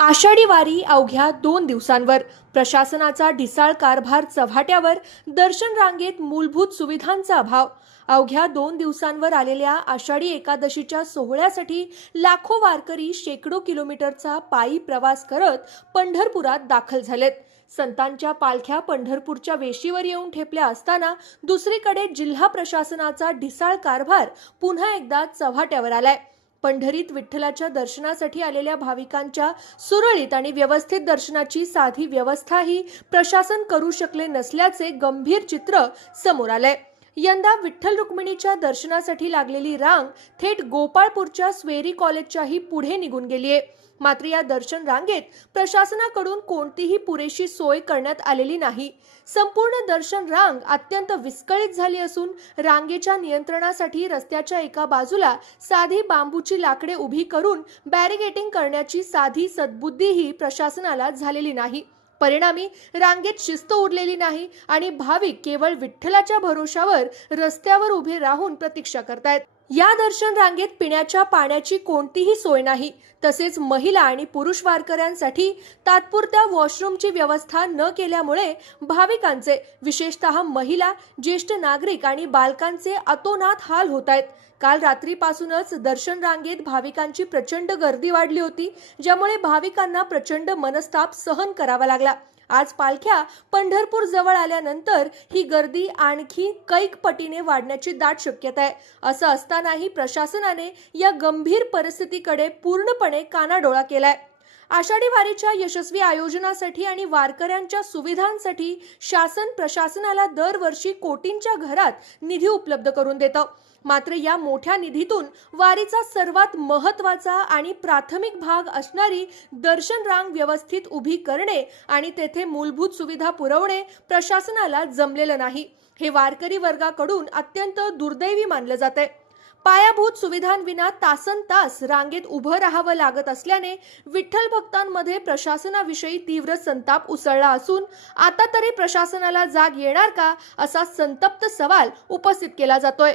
आषाढी वारी अवघ्या 2 दिवसांवर प्रशासनाचा ढिसाळ कारभार चव्हाट्यावर. दर्शन रांगेत मूलभूत सुविधांचा अभाव. अवघ्या 2 दिवसांवर आलेल्या आषाढी एकादशीच्या सोहळ्यासाठी लाखो वारकरी शेकडो किलोमीटरचा पायी प्रवास करत पंढरपुरात दाखल झालेत. संतांच्या पालख्या पंढरपूरच्या वेशीवर येऊन ठेपल्या असताना दुसरीकडे जिल्हा प्रशासनाचा ढिसाळ कारभार पुन्हा एकदा चव्हाट्यावर आलाय. पंढरीत विठ्ठलाच्या दर्शनासाठी आलेल्या भाविकांच्या सुरळीत आणि व्यवस्थित दर्शनाची साधी व्यवस्थाही प्रशासन करू शकले नसल्याचे गंभीर चित्र समोर आलंय. यंदा विठ्ठल रुक्मिणीच्या दर्शनासाठी लागलेली रांग थेट गोपाळपूरच्या स्वेरी कॉलेजच्याही पुढे निघून गेलीये. मात्र या दर्शन रांगेत प्रशासनाकडून कोणतीही पुरेशी सोय करण्यात आलेली नाही. संपूर्ण दर्शन रांग अत्यंत विस्कळीत झाली असून रांगेच्या नियंत्रणासाठी रस्त्याच्या एका बाजूला साधी बांबूची लाकडे उभी करून बॅरिगेटिंग करण्याची साधी सद्बुद्धीही प्रशासनाला झालेली नाही. परिणामी रांगेत शिस्त उरलेली नाही आणि भाविक केवळ विठ्ठलाच्या भरोशावर रस्त्यावर उभे राहून प्रतीक्षा करतायत. या दर्शन रांगेत पिण्याच्या पाण्याची कोणतीही सोय नाही. तसेच महिला आणि पुरुष वारकऱ्यांसाठी तात्पुरत्या वॉशरूमची व्यवस्था न केल्यामुळे भाविकांचे, विशेषतः महिला, ज्येष्ठ नागरिक आणि बालकांचे अतोनात हाल होत आहेत. काल रात्रीपासूनच दर्शन रांगेत भाविकांची प्रचंड गर्दी वाढली होती, ज्यामुळे भाविकांना प्रचंड मनस्ताप सहन करावा लागला. आज पालख्या पंढरपूर जवळ आल्यानंतर ही गर्दी आणखी कैक पटीने वाढण्याची दाट शक्यता आहे. असं असतानाही प्रशासनाने या गंभीर परिस्थितीकडे पूर्णपणे कानाडोळा केलाय. आषाढी वारीच्या यशस्वी आयोजनासाठी आणि वारकऱ्यांच्या सुविधांसाठी शासन प्रशासनाला दरवर्षी कोटींच्या घरात निधी उपलब्ध करून देतं. मात्र या मोठ्या निधीतून वारीचा सर्वात महत्त्वाचा आणि प्राथमिक भाग असणारी दर्शन रांग व्यवस्थित उभी करणे आणि तेथे मूलभूत सुविधा पुरवणे प्रशासनाला जमलेलं नाही. हे वारकरी वर्गाकडून अत्यंत दुर्दैवी मानलं जातंय. पायाभूत सुविधांविना तासनतास रांगेत उभं राहावं लागत असल्याने विठ्ठल भक्तांमध्ये प्रशासनाविषयी तीव्र संताप उसळला असून आता तरी प्रशासनाला जाग येणार का, असा संतप्त सवाल उपस्थित केला जातोय.